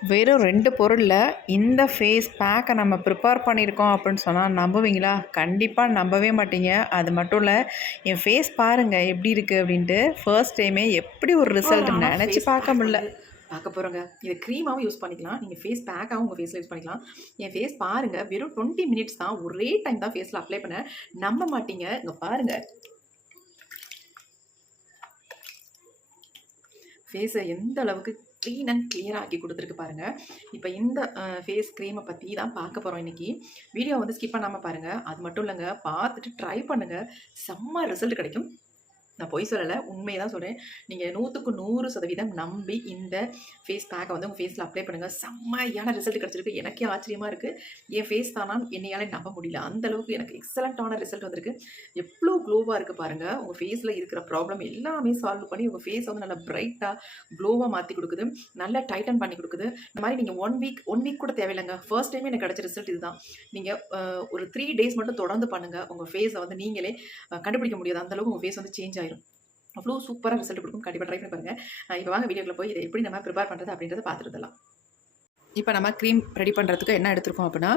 வெறும் 2 பொருள்ல இந்த ஃபேஸ் பேக்க நம்ம ப்ரிப்பேர் பண்ணியிருக்கோம் அப்படின்னு சொன்னா நம்புவீங்களா? கண்டிப்பா நம்பவே மாட்டீங்க. அது மட்டும் இல்ல, என் ஃபேஸ் பாருங்க எப்படி இருக்கு அப்படின்ட்டு. ஃபர்ஸ்ட் டைமே எப்படி ஒரு ரிசல்ட் சூப்பரான நெனச்சு ஃபேஸ் பார்க்க பேக் முடில. வந்து பார்க்க போறோங்க. இது க்ரீமாவும் யூஸ் பண்ணிக்கலாம். நீங்க ஃபேஸ் பேக்காவும் உங்க ஃபேஸ்ல யூஸ் பண்ணிக்கலாம். என் ஃபேஸ் பாருங்க, வெறும் 20 மினிட்ஸ் தான். ஒரே டைம் தான் ஃபேஸ்ல அப்ளை பண்ணேன். நம்ப மாட்டீங்க. இங்க பாருங்க. ஃபேஸ எந்த அளவுக்கு க்ளீன் அண்ட் கிளியரா ஆக்கி குடுத்துருக்கு பாருங்க. இப்ப இந்த ஃபேஸ் கிரீம பத்தி தான் பார்க்க போறோம் இன்னைக்கு. வீடியோ வந்து ஸ்கிப் பண்ணாம பாருங்க. அது மட்டும் இல்லங்க, பார்த்துட்டு ட்ரை பண்ணுங்க. செம்ம ரிசல்ட் கிடைக்கும். நான் பொய் சொல்லல. உண்மைய தான் சொல்றேன். நீங்க 100க்கு 100% நம்பி இந்த ஃபேஸ் பேக்க வந்து உங்க ஃபேஸ்ல அப்ளை பண்ணுங்க. செம்மையான ரிசல்ட் கிடைச்சிருக்கு. எனக்கே ஆச்சரியமா இருக்கு. என் ஃபேஸ் தானான்னு என்னையால நம்ப முடியல. அந்த அளவுக்கு எனக்கு எக்ஸலன்ட்டான ரிசல்ட் வந்திருக்கு. எவ்ளோ க்ளோவா இருக்கு பாருங்க. உங்க ஃபேஸ்ல இருக்கிற ப்ராப்ளம் எல்லாமே சால்வ் பண்ணி உங்க ஃபேஸ வந்து நல்லா பிரைட்டா, க்ளோவா மாத்தி குடுக்குது. நல்லா டைட்டன் பண்ணி குடுக்குது. இந்த மாரி நீங்க 1 வீக் கூட தேவையில்லங்க. ஃபர்ஸ்ட் டைமே எனக்கு கிடைச்ச ரிசல்ட் இதுதான். நீங்க ஒரு 3 டேஸ் மட்டும் தொடர்ந்து பண்ணுங்க. உங்க ஃபேஸ வந்து நீங்களே கண்டுபிடிக்க முடியாது. அந்த அளவுக்கு உங்க ஃபேஸ் வந்து சேஞ்ச் ஆயிரும். அவ்வளோ சூப்பரா ரிசல்ட் குடுக்கும். கண்டிப்பா ட்ரை பண்ணி பாருங்க. இப்ப வாங்க வீடியோக்குள்ள போய் இத எப்படி நம்ம ப்ரிப்பேர் பண்றது அப்படின்றத பார்த்துட்டு இப்ப நம்ம க்ரீம் ரெடி பண்றதுக்கு என்ன எடுத்திருக்கோம் அப்படின்னா,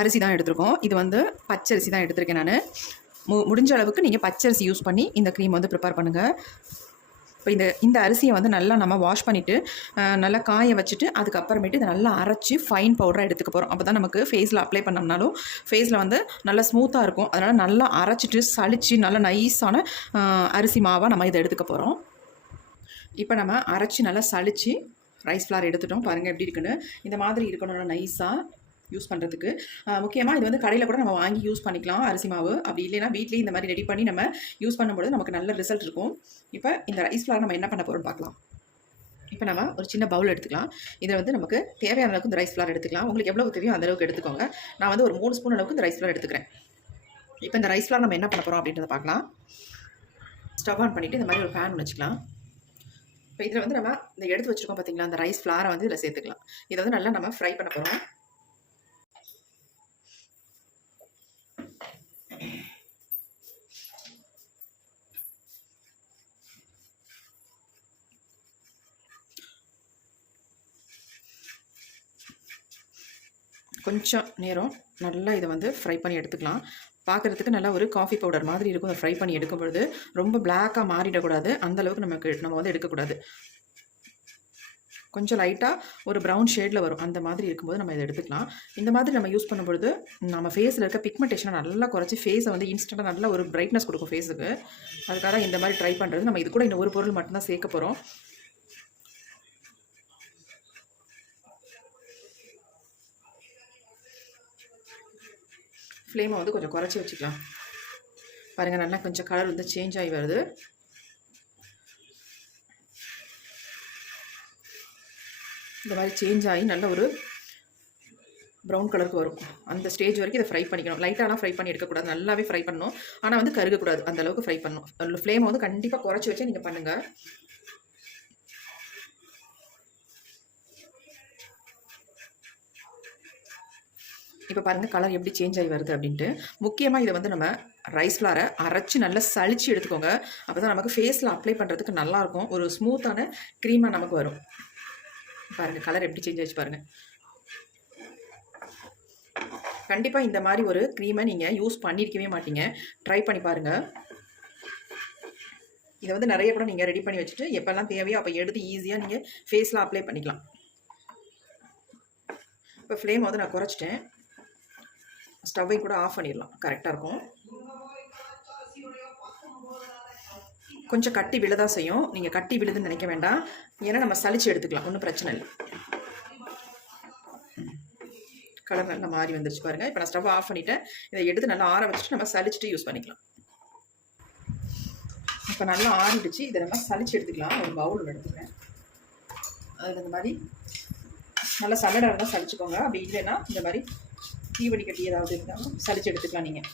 அரிசி தான் எடுத்திருக்கோம். இது வந்து பச்சரிசி தான் எடுத்திருக்கேன் நானு. முடிஞ்ச அளவுக்கு நீங்க பச்சரிசி யூஸ் பண்ணி இந்த க்ரீம் வந்து ப்ரிப்பேர் பண்ணுங்க. இப்போ இந்த அரிசியை வந்து நல்லா நம்ம வாஷ் பண்ணிவிட்டு நல்லா காய வச்சுட்டு அதுக்கப்புறமேட்டு இதை நல்லா அரைச்சி ஃபைன் பவுடராக எடுத்துக்க போகிறோம். அப்போ தான் நமக்கு ஃபேஸில் அப்ளை பண்ணோம்னாலும் ஃபேஸில் வந்து நல்லா ஸ்மூத்தாக இருக்கும். அதனால் நல்லா அரைச்சிட்டு சளிச்சு நல்லா நைஸான அரிசி மாவாக நம்ம இதை எடுத்துக்க போகிறோம். இப்போ நம்ம அரைச்சி நல்லா சளிச்சு ரைஸ் ஃப்ளார் எடுத்துட்டோம். பாருங்கள் எப்படி இருக்குன்னு. இந்த மாதிரி இருக்கணும் நல்லா நைஸாக யூஸ் பண்ணுறதுக்கு. முக்கியமாக இது வந்து கடையில் கூட நம்ம வாங்கி யூஸ் பண்ணிக்கலாம் அரிசி மாவு. அப்படி இல்லைன்னா வீட்லேயே இந்த மாதிரி ரெடி பண்ணி நம்ம யூஸ் பண்ணும்போது நமக்கு நல்ல ரிசல்ட் இருக்கும். இப்போ இந்த ரைஸ் ஃப்ளார் நம்ம என்ன பண்ண போகிறோம்னு பார்க்கலாம். இப்போ நம்ம ஒரு சின்ன பவுல் எடுத்துக்கலாம். இதில் வந்து நமக்கு தேவையான அளவுக்கு இந்த ரைஸ் ஃப்ளார் எடுத்துக்கலாம். உங்களுக்கு எவ்வளோ தேவையோ அந்த அளவுக்கு எடுத்துக்கோங்க. நான் வந்து ஒரு 3 ஸ்பூன் அளவுக்கு இந்த ரைஸ் ஃப்ளார் எடுத்துக்கிறேன். இப்போ இந்த ரைஸ் ஃப்ளார் நம்ம என்ன பண்ண போகிறோம் அப்படின்றத பார்க்கலாம். ஸ்டவ் ஆன் பண்ணிவிட்டு இந்த மாதிரி ஒரு பேன் வச்சுக்கலாம். இப்போ இதில் வந்து நம்ம இந்த எடுத்து வச்சுருக்கோம் பார்த்தீங்களா, அந்த ரைஸ் ஃப்ளாரை வந்து இதில் சேர்த்துக்கலாம். இதை வந்து நல்லா நம்ம ஃப்ரை பண்ண போகிறோம். கொஞ்சம் நேரம் நல்லா இதை வந்து ஃப்ரை பண்ணி எடுத்துக்கலாம். பார்க்குறதுக்கு நல்லா ஒரு காஃபி பவுடர் மாதிரி இருக்கும். அதை ஃப்ரை பண்ணி எடுக்கும் பொழுது ரொம்ப பிளாக்காக மாறிடக்கூடாது. அந்தளவுக்கு நம்ம வந்து எடுக்கக்கூடாது. கொஞ்சம் லைட்டாக ஒரு ப்ரௌன் ஷேடில் வரும். அந்த மாதிரி இருக்கும்போது நம்ம இதை எடுத்துக்கலாம். இந்த மாதிரி நம்ம யூஸ் பண்ணும்பொழுது நம்ம ஃபேஸில் இருக்க பிக்மெண்டேஷனை நல்லா குறைச்சி ஃபேஸை வந்து இன்ஸ்டண்ட்டாக நல்ல ஒரு பிரைட்னஸ் கொடுக்கும் ஃபேஸுக்கு. அதுக்காக இந்த மாதிரி ட்ரை பண்ணுறது. நம்ம இது கூட இன்னும் ஒரு பொருள் மட்டும்தான் சேர்க்க போகிறோம். ஃப்ளேமை வந்து கொஞ்சம் குறைச்சி வச்சுக்கலாம். பாருங்கள் நல்லா கொஞ்சம் கலர் வந்து சேஞ்ச் ஆகி வருது. இந்த மாதிரி சேஞ்ச் ஆகி நல்ல ஒரு ப்ரௌன் கலருக்கு வரும். அந்த ஸ்டேஜ் வரைக்கும் இதை ஃப்ரை பண்ணிக்கணும். லைட்டாலாம் ஃப்ரை பண்ணி எடுக்கக்கூடாது. நல்லாவே ஃப்ரை பண்ணணும். ஆனால் வந்து கருகக்கூடாது. அந்த அளவுக்கு ஃப்ரை பண்ணணும். அதில் ஃப்ளேமை வந்து கண்டிப்பாக குறைச்சி வச்சு நீங்கள் பண்ணுங்கள். இப்போ பாருங்கள் கலர் எப்படி சேஞ்ச் ஆகி வருது அப்படின்ட்டு. முக்கியமாக இதை வந்து நம்ம ரைஸ் ஃப்ளாரை அரைச்சி நல்லா சளிச்சு எடுத்துக்கோங்க. அப்போ தான் நமக்கு ஃபேஸில் அப்ளை பண்ணுறதுக்கு நல்லாயிருக்கும். ஒரு ஸ்மூத்தான க்ரீமாக நமக்கு வரும். பாருங்கள் கலர் எப்படி சேஞ்ச் ஆச்சு பாருங்கள். கண்டிப்பாக இந்த மாதிரி ஒரு க்ரீமை நீங்கள் யூஸ் பண்ணியிருக்கவே மாட்டீங்க. ட்ரை பண்ணி பாருங்கள். இதை வந்து நிறைய கூட நீங்கள் ரெடி பண்ணி வச்சுட்டு எப்போல்லாம் தேவையோ அப்போ எடுத்து ஈஸியாக நீங்கள் ஃபேஸில் அப்ளை பண்ணிக்கலாம். இப்போ ஃப்ளேம் வந்து நான் குறைச்சிட்டேன். ஸ்டவ்வையும் கூட ஆஃப் பண்ணிடலாம். கரெக்டாக இருக்கும். கொஞ்சம் கட்டி விழதான் செய்யும். நீங்கள் கட்டி விழுதுன்னு நினைக்க வேண்டாம். ஏன்னா நம்ம சளிச்சு எடுத்துக்கலாம். ஒன்றும் பிரச்சனை இல்லை. கலர் நல்லா மாறி வந்துருச்சு பாருங்கள். இப்போ நான் ஸ்டவ் ஆஃப் பண்ணிவிட்டேன். இதை எடுத்து நல்லா ஆற வச்சுட்டு நம்ம சளிச்சுட்டு யூஸ் பண்ணிக்கலாம். இப்போ நல்லா ஆறிடுச்சு. இதை நம்ம சளிச்சு எடுத்துக்கலாம். ஒரு பவுல் எடுத்துக்கிறேன். அதில் இந்த மாதிரி நல்லா சல்லடை இருந்தால் சளிச்சுக்கோங்க. அப்படி இல்லைன்னா இந்த மாதிரி தீவடி கட்டி ஏதாவது இருந்தாலும் சளிச்சு எடுத்துக்கலாம். நீங்கள்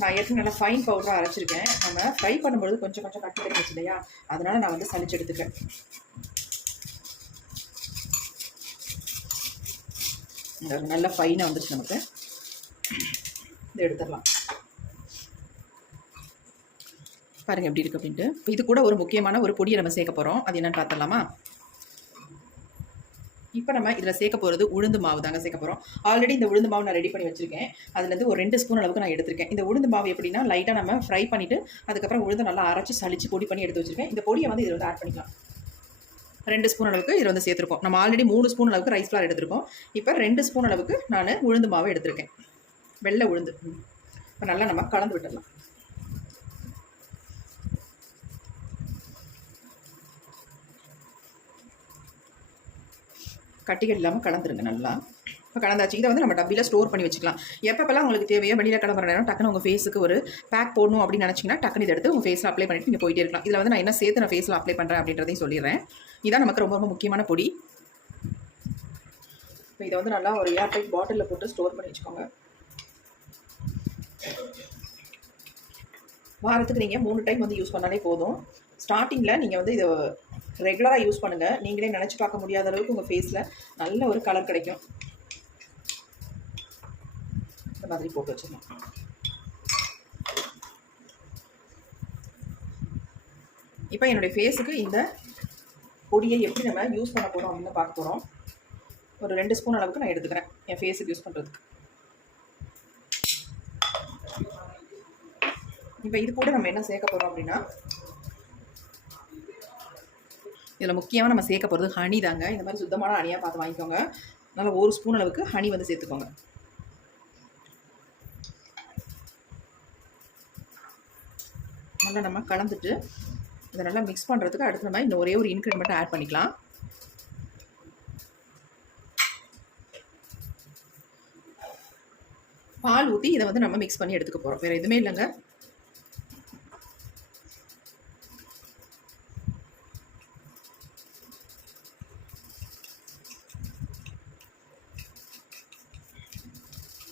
நான் ஏற்கனவே நல்லா ஃபைன் பவுடராக அரைச்சிருக்கேன். நம்ம ஃப்ரை பண்ணும்போது கொஞ்சம் கொஞ்சம் கட்டி எடுத்துச்சு இல்லையா, அதனால் நான் வந்து சளிச்சு எடுத்துக்கிறேன். நல்லா ஃபைனாக வந்துச்சு நமக்கு. இதை எடுத்துடலாம். பாருங்கள் எப்படி இருக்குது அப்படின்ட்டு. இது கூட ஒரு முக்கியமான ஒரு பொடியை நம்ம சேர்க்க போகிறோம். அது என்னென்னு பார்த்துடலாமா? இப்போ நம்ம இதில் சேர்க்க போகிறது உளுந்து மாவு தாங்க சேர்க்க போகிறோம். ஆல்ரெடி இந்த உளுந்து மாவு நான் ரெடி பண்ணி வச்சுருக்கேன். அதுலேருந்து ஒரு 2 ஸ்பூன் அளவுக்கு நான் எடுத்திருக்கேன். இந்த உளுந்து மாவு எப்படின்னா லைட்டாக நம்ம ஃப்ரை பண்ணிவிட்டு அதுக்கப்புறம் உளுந்து நல்லா அரைச்சி சளிச்சு பொடி பண்ணி எடுத்து வச்சுருக்கேன். இந்த பொடியை வந்து இதில் வந்து ஆட் பண்ணிக்கலாம். 2 ஸ்பூன் அளவுக்கு இதில் வந்து சேர்த்துருக்கோம். நம்ம ஆல்ரெடி 3 ஸ்பூன் அளவுக்கு ரைஸ் ஃப்ளார் எடுத்திருக்கோம். இப்போ 2 ஸ்பூன் அளவுக்கு நான் உளுந்து மாவு எடுத்திருக்கேன். வெள்ளை உளுந்து. இப்போ நல்லா நம்ம கலந்து விட்டுடலாம். கட்டிகள் இல்லாமல் கலந்துருங்க நல்லா. இப்போ கலந்தாச்சு. இதை வந்து நம்ம டப்பியில் ஸ்டோர் பண்ணி வச்சுக்கலாம். எப்பப்பெல்லாம் உங்களுக்கு தேவையோ வெளியில் கிளம்புற நேரம் டக்குன்னு உங்கள் ஃபேஸுக்கு ஒரு பேக் போடணும் அப்படின்னு நினச்சிங்கன்னா டக்குனு இதை எடுத்து உங்கள் ஃபேஸில் அப்ளை பண்ணிட்டு நீங்கள் போயிட்டே இருக்கலாம். இதில் வந்து நான் என்ன சேர்த்து நான் ஃபேஸில் அப்ளை பண்ணுறேன் அப்படின்றதையும் சொல்லிடுறேன். இதான் நமக்கு ரொம்ப ரொம்ப முக்கியமான பொடி. இப்போ இதை வந்து நல்லா ஒரு ஏர்டைட் பாட்டிலில் போட்டு ஸ்டோர் பண்ணி வச்சுக்கோங்க. வாரத்துக்கு நீங்கள் 3 டைம் வந்து யூஸ் பண்ணாலே போதும். ஸ்டார்டிங்கில் நீங்கள் வந்து இதை ரெகுலராக யூஸ் பண்ணுங்கள். நீங்களே நினச்சி பார்க்க முடியாத அளவுக்கு உங்கள் ஃபேஸில் நல்ல ஒரு கலர் கிடைக்கும். இந்த மாதிரி போட்டு வச்சிடலாம். இப்போ என்னுடைய ஃபேஸுக்கு இந்த பொடியை எப்படி நம்ம யூஸ் பண்ண போகிறோம் அப்படின்னு பார்க்க போகிறோம். ஒரு 2 ஸ்பூன் அளவுக்கு நான் எடுத்துக்கிறேன் என் ஃபேஸுக்கு யூஸ் பண்ணுறதுக்கு. இப்போ இது கூட நம்ம என்ன சேர்க்க போகிறோம் அப்படின்னா இதில் முக்கியமாக நம்ம சேர்க்க போகிறது ஹனி தாங்க. இந்த மாதிரி சுத்தமான ஹனியாக பார்த்து வாங்கிக்கோங்க. நல்லா 1 ஸ்பூன் அளவுக்கு ஹனி வந்து சேர்த்துக்கோங்க. நல்லா நம்ம கலந்துட்டு இதை நல்லா மிக்ஸ் பண்ணுறதுக்கு அடுத்து நம்ம இன்னும் ஒரே ஒரு இன்க்ரீடியன்ட் மட்டும் ஆட் பண்ணிக்கலாம். பால் ஊற்றி இதை வந்து நம்ம மிக்ஸ் பண்ணி எடுத்துக்க போகிறோம். வேறு எதுவுமே இல்லைங்க.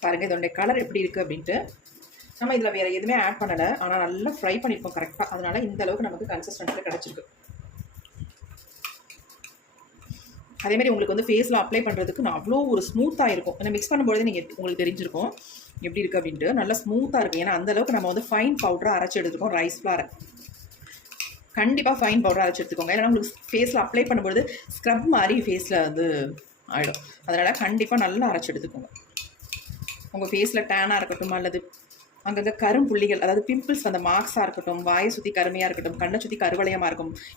பாருங்கள் இதோடைய கலர் எப்படி இருக்குது அப்படின்ட்டு. நம்ம இதில் வேறு எதுவுமே ஆட் பண்ணலை. ஆனால் நல்லா ஃப்ரை பண்ணியிருக்கோம் கரெக்டாக. அதனால் இந்த அளவுக்கு நமக்கு கன்சிஸ்டன்சியில் கிடச்சிருக்கு. அதேமாதிரி உங்களுக்கு வந்து ஃபேஸில் அப்ளை பண்ணுறதுக்கு நான் அவ்வளோ ஒரு ஸ்மூத்தாக இருக்கும். ஏன்னா மிக்ஸ் பண்ணும்போது நீங்கள் உங்களுக்கு தெரிஞ்சிருக்கும் எப்படி இருக்குது அப்படின்ட்டு. நல்லா ஸ்மூத்தாக இருக்குது. ஏன்னா அந்தளவுக்கு நம்ம வந்து ஃபைன் பவுடராக அரைச்சி எடுத்துருக்கோம். ரைஸ் ஃப்ளாரை கண்டிப்பாக ஃபைன் பவுடராக அரைச்சி எடுத்துக்கோங்க. ஏன்னா உங்களுக்கு ஃபேஸில் அப்ளை பண்ணும்போது ஸ்க்ரப் மாதிரி ஃபேஸில் வந்து ஆகிடும். அதனால் கண்டிப்பாக நல்லா அரைச்சி எடுத்துக்கோங்க. உங்கள் ஃபேஸில் டேனாக இருக்கட்டும் அல்லது அங்கங்கே கரும்புள்ளிகள் அதாவது பிம்பிள்ஸ் அந்த மார்க்ஸாக இருக்கட்டும், வாயை சுற்றி கருமையாக இருக்கட்டும், கண்ணை சுற்றி கருவளையமாக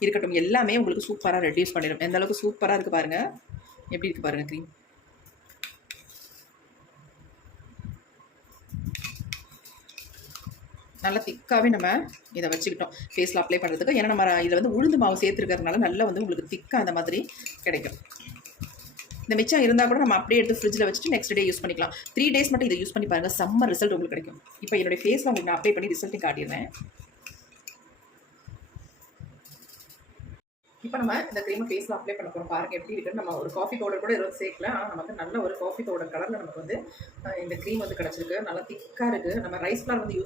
இருக்கட்டும் எல்லாமே உங்களுக்கு சூப்பராக ரெடியூஸ் பண்ணிடும். எந்த அளவுக்கு சூப்பராக இருக்குது பாருங்கள். எப்படி இருக்குது பாருங்கள் க்ரீம். நல்லா திக்காகவே நம்ம இதை வச்சுக்கிட்டோம் ஃபேஸில் அப்ளை பண்ணுறதுக்கு. ஏன்னா நம்ம இதில் வந்து உளுந்து மாவு சேர்த்துருக்கிறதுனால நல்லா வந்து உங்களுக்கு திக்காக அந்த மாதிரி கிடைக்கும். இந்த மிச்சம் இருந்தால் கூட நம்ம அப்படியே எடுத்து ஃப்ரிட்ஜில் வச்சுட்டு நெக்ஸ்ட் டே யூஸ் பண்ணிக்கலாம். 3 டேஸ் மட்டும் இதை யூஸ் பண்ணி பாருங்கள். செம்ம ரிசல்ட் உங்களுக்கு கிடைக்கும். இப்போ என்னுடைய ஃபேஸில் உங்களுக்கு நான் அப்ளை பண்ணி ரிசல்ட்டையும் காட்டிடுறேன். இப்போ நம்ம இந்த க்ரீமை ஃபேஸில் அப்ளை பண்ண போகிறோம். பாருங்கள் எப்படி இருக்குன்னு. நம்ம ஒரு காஃபி பவுடர் கூட எதுவும் சேர்க்கல. ஆனால் நமக்கு நல்ல ஒரு காஃபி பவுடர் கலரில் நமக்கு வந்து இந்த க்ரீம் வந்து கிடச்சிருக்கு. நல்லா திக்காக இருக்குது. நம்ம ரைஸ் ஃப்ளார் வந்து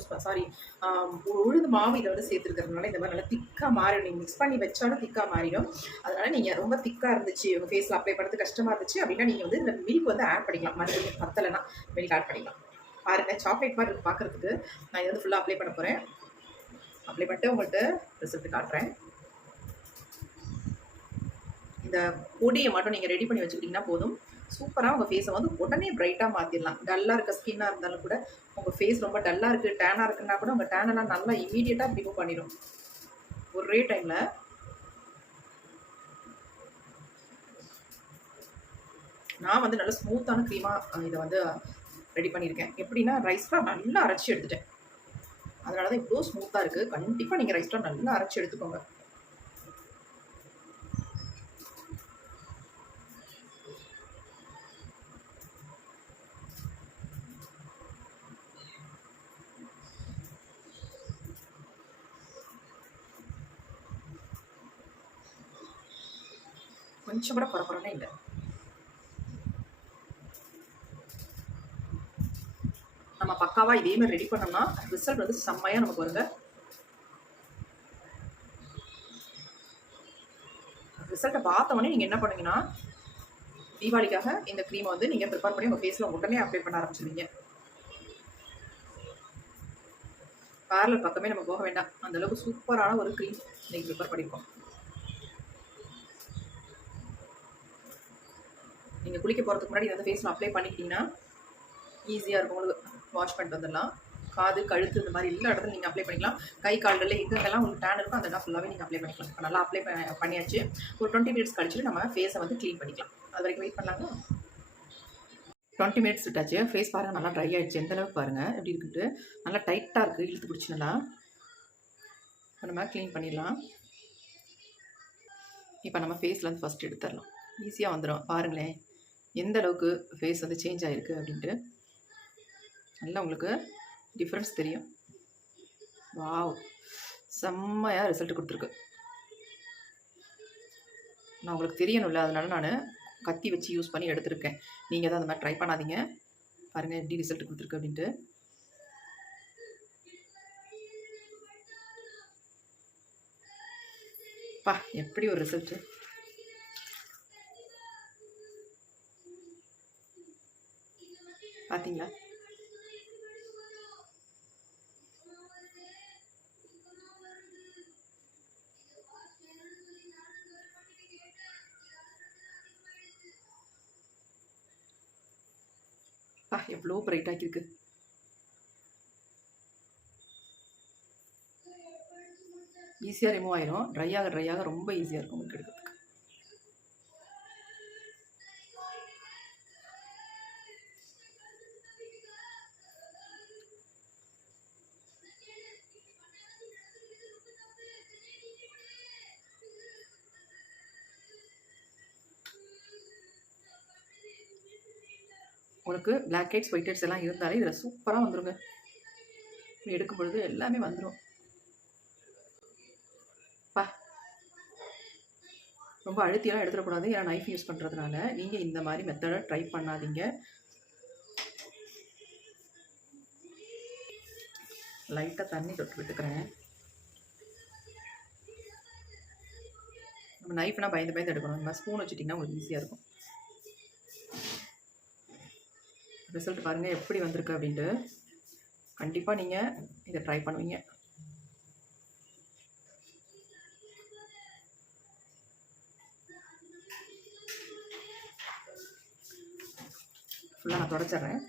உளுந்து மாவு இதை வந்து சேர்த்துருக்கிறதுனால இந்த மாதிரி நல்லா திக்காக மாறிடும். நீங்கள் மிக்ஸ் பண்ணி வச்சாலும் திக்காக மாறிடும். அதனால் நீங்கள் ரொம்ப திக்காக இருந்துச்சு உங்கள் ஃபேஸில் அப்ளை பண்ணுறது கஷ்டமாக இருந்துச்சு அப்படின்னா நீங்கள் வந்து இந்த மில்க் வந்து ஆட் பண்ணிக்கலாம். மறுபடியும் பத்தலைன்னா மில்க் ஆட் பண்ணிக்கலாம். பாருங்கள் சாக்லேட் மாதிரி இருக்குது பார்க்குறதுக்கு. நான் இதை வந்து ஃபுல்லாக அப்ளை பண்ண போகிறேன். அப்ளை பண்ணிட்டு உங்கள்கிட்ட ரிசல்ட் காட்டுறேன். இந்த பொடியை மட்டும் நீங்கள் ரெடி பண்ணி வச்சுக்கிட்டிங்கன்னா போதும். சூப்பராக உங்கள் ஃபேஸை வந்து உடனே பிரைட்டாக மாற்றிடலாம். டல்லாக இருக்க ஸ்கின்னாக இருந்தாலும் கூட உங்கள் ஃபேஸ் ரொம்ப டல்லாக இருக்குது, டேனாக இருக்குன்னா கூட உங்கள் டேனெல்லாம் நல்லா இமீடியட்டாக ரிமூவ் பண்ணிடும் ஒரே டைமில். நான் வந்து நல்ல ஸ்மூத்தான க்ரீமாக இதை வந்து ரெடி பண்ணியிருக்கேன். எப்படின்னா ரைஸ் ஃப்ளார் நல்லா அரைச்சி எடுத்துட்டேன். அதனால தான் இவ்வளோ ஸ்மூத்தாக இருக்குது. கண்டிப்பாக நீங்கள் ரைஸ் ஃப்ளார் நல்லா அரைச்சி எடுத்துக்கோங்க. கொஞ்சம் கூட பரபரனே இல்லை. நம்ம பக்காவாக இதே மாதிரி ரெடி பண்ணோம்னா ரிசல்ட் வந்து செம்மையாக நமக்கு வருங்க. ரிசல்ட்டை பார்த்தோன்னே நீங்கள் என்ன பண்ணுங்கன்னா தீபாவளிக்காக இந்த க்ரீமை வந்து நீங்கள் ப்ரிப்பேர் பண்ணி உங்கள் ஃபேஸில் உடனே அப்ளை பண்ண ஆரம்பிச்சிருவீங்க. பார்லர் பக்கமே நம்ம போக வேண்டாம். அந்தளவுக்கு சூப்பரான ஒரு க்ரீம் இன்றைக்கி ப்ரிப்பேர் பண்ணியிருக்கோம். நீங்கள் குளிக்க போகிறதுக்கு முன்னாடி வந்து ஃபேஸில் அப்ளை பண்ணிக்கிட்டிங்கன்னா ஈஸியாக இருக்கும். உங்களுக்கு வாஷ் பண்ணிட்டு வந்துடலாம். காது, கழுத்து இந்த மாதிரி எல்லா இடத்துல நீங்கள் அப்ளை பண்ணிக்கலாம். கை கால்களில் எங்கெங்கெல்லாம் உங்களுக்கு டேன் இருக்கும் அந்த இடம் ஃபுல்லாகவே நீங்கள் அப்ளை பண்ணிக்கலாம். இப்போ நல்லா அப்ளை பண்ணியாச்சு. ஒரு 20 மினிட்ஸ் கழிச்சுட்டு நம்ம ஃபேஸை வந்து க்ளீன் பண்ணிக்கலாம். அது வரைக்கும் வெயிட் பண்ணலாங்களா? 20 மினிட்ஸ் விட்டாச்சு. ஃபேஸ் பாருங்கள் நல்லா ட்ரை ஆகிடுச்சு. எந்த அளவுக்கு பாருங்கள் எப்படி இருக்குன்ட்டு. நல்லா டைட்டாக இருக்குது, இழுத்து பிடிச்சி நல்லா. இப்போ நம்ம க்ளீன் பண்ணிடலாம். இப்போ நம்ம ஃபேஸ்லேருந்து ஃபஸ்ட் எடுத்துடலாம். ஈஸியாக வந்துடும். பாருங்களேன் எந்த அளவுக்கு ஃபேஸ் வந்து சேஞ்ச் ஆகிருக்கு அப்படின்ட்டு. நல்லா உங்களுக்கு டிஃப்ரென்ஸ் தெரியும். வாவ், செம்மையாக ரிசல்ட் கொடுத்துருக்கு. நான் உங்களுக்கு தெரியணும்ல, அதனால நான் கத்தி வச்சு யூஸ் பண்ணி எடுத்திருக்கேன். நீங்கள் தான் அந்த மாதிரி ட்ரை பண்ணாதீங்க. பாருங்கள் எப்படி ரிசல்ட் கொடுத்துருக்கு அப்படின்ட்டு. பா, எப்படி ஒரு ரிசல்ட்டு. பார்த்தீங்களா? எவ்வளோ பிரைட் ஆகிருக்கு. ஈஸியாக ரிமூவ் ஆயிரும். ட்ரை ஆக ரொம்ப ஈஸியாக இருக்கும் உங்களுக்கு எடுக்கிறதுக்கு. உங்களுக்கு பிளாக் ஹெட்ஸ் ஒயிட் ஹெட்ஸ் எல்லாம் இருந்தாலே இதில் சூப்பராக வந்துடுங்க. எடுக்கும் பொழுது எல்லாமே வந்துடும். பா, ரொம்ப அழுத்தியெல்லாம் எடுத்துடக்கூடாது. ஏன்னா நைஃப் யூஸ் பண்ணுறதுனால நீங்கள் இந்த மாதிரி மெத்தடை ட்ரை பண்ணாதீங்க. லைட்டாக தண்ணி தொட்டு விட்டுக்கிறேன். நம்ம நைஃப்னா பயந்து எடுக்கணும். இந்த மாதிரி ஸ்பூன் வச்சுட்டிங்கன்னா உங்களுக்கு ஈஸியாக இருக்கும். ரிசல்ட் பாருங்கள் எப்படி வந்திருக்கு அப்படின்ட்டு. கண்டிப்பாக நீங்கள் இதை ட்ரை பண்ணுவீங்க. ஃபுல்லாக நான் தொடச்சிட்றேன்.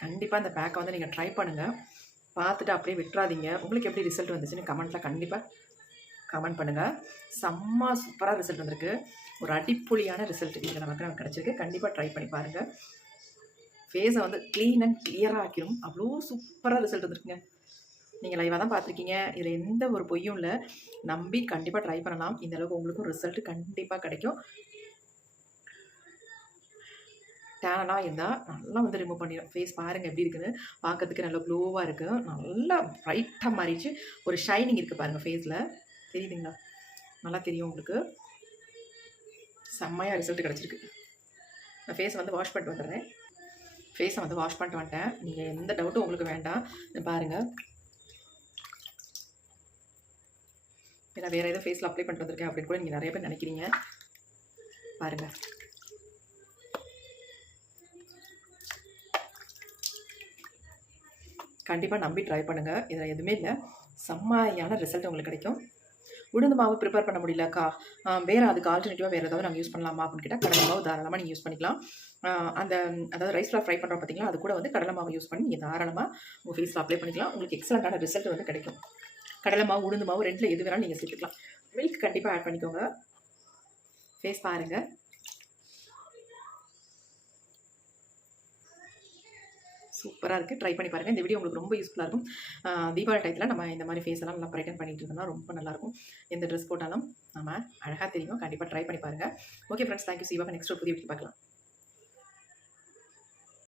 கண்டிப்பாக இந்த பேக்கை வந்து நீங்கள் ட்ரை பண்ணுங்கள். பார்த்துட்டு அப்படியே விட்டுறாதீங்க. உங்களுக்கு எப்படி ரிசல்ட் வந்துச்சுன்னு கமெண்ட்டில் கண்டிப்பாக கமெண்ட் பண்ணுங்கள். செம்ம சூப்பராக ரிசல்ட் வந்திருக்கு. ஒரு அடிப்பொலியான ரிசல்ட் இங்கே நமக்கு கிடச்சிருக்கு. கண்டிப்பாக ட்ரை பண்ணி பாருங்கள். ஃபேஸை வந்து க்ளீன் அண்ட் கிளியராக ஆக்கிடும். அவ்வளோ சூப்பராக ரிசல்ட் வந்துருக்குங்க. நீங்கள் லைவாக தான் பார்த்துருக்கீங்க. இதில் எந்த ஒரு பொய்யும் இல்லை. நம்பி கண்டிப்பாக ட்ரை பண்ணலாம். இந்தளவுக்கு உங்களுக்கும் ரிசல்ட் கண்டிப்பாக கிடைக்கும். டேனாக இருந்தால் நல்லா வந்து ரிமூவ் பண்ணிடும். ஃபேஸ் பாருங்கள் எப்படி இருக்குன்னு. பார்க்கறதுக்கு நல்லா க்ளோவாக இருக்குது. நல்லா ப்ரைட்டாக மாறிடுச்சு. ஒரு ஷைனிங் இருக்குது பாருங்கள் ஃபேஸில். தெரியுதுங்களா? நல்லா தெரியும் உங்களுக்கு. செம்மையாக ரிசல்ட் கிடச்சிருக்கு. நான் ஃபேஸை வந்து வாஷ் பண்ணிட்டு வந்துடுறேன். ஃபேஸை வந்து வாஷ் பண்ணிட்டு வந்துட்டேன். நீங்கள் எந்த டவுட்டும் உங்களுக்கு வேண்டாம். பாருங்கள், நான் வேறு எதுவும் ஃபேஸில் அப்ளை பண்ணிட்டு வந்திருக்கேன் அப்படின்னு கூட நீங்கள் நிறைய பேர் நினைக்கிறீங்க. பாருங்கள், கண்டிப்பாக நம்பி ட்ரை பண்ணுங்கள். இதில் எதுவுமே இல்லை. செம்மையான ரிசல்ட் உங்களுக்கு கிடைக்கும். உளுந்து மாவு ப்ரிப்பேர் பண்ண முடியலக்கா, வேறு அதுக்கு ஆல்டர்னேட்டிவாக வேறு ஏதாவது நாங்கள் யூஸ் பண்ணலாமா அப்படின்னு கேட்டால் கடலை மாவு தாராளமாக நீங்கள் யூஸ் பண்ணிக்கலாம். அதாவது ரைஸ் ஃப்ளார் ஃப்ரை பண்ணுறோம் பார்த்தீங்களா, அது கூட வந்து கடலை மாவு யூஸ் பண்ணி நீங்கள் தாராளமாக உங்கள் ஃபேஸில் அப்ளை பண்ணிக்கலாம். உங்களுக்கு எக்ஸலண்ட்டான ரிசல்ட் வந்து கிடைக்கும். கடலை மாவு, உளுந்து மாவு ரெண்டில் எது வேணாலும் நீங்கள் சேர்த்துக்கலாம். மில்க் கண்டிப்பாக ஆட் பண்ணிக்கோங்க. ஃபேஸ் பாருங்கள், சூப்பராக இருக்குது. ட்ரை பண்ணி பாருங்கள். இந்த வீடியோ உங்களுக்கு ரொம்ப யூஸ்ஃபுல்லாக இருக்கும். தீபாவளி டயத்தில் நம்ம இந்த மாதிரி ஃபேஸ் எல்லாம் நல்லா பிரைட்டன் பண்ணிட்டு இருந்தோம்னா ரொம்ப நல்லாயிருக்கும். எந்த ட்ரெஸ் போட்டாலும் நம்ம அழகாக தெரியும். கண்டிப்பாக ட்ரை பண்ணி பாருங்கள். Okay friends, thank you. See ya next ஒரு புதிய வீடியோ பார்க்கலாம்.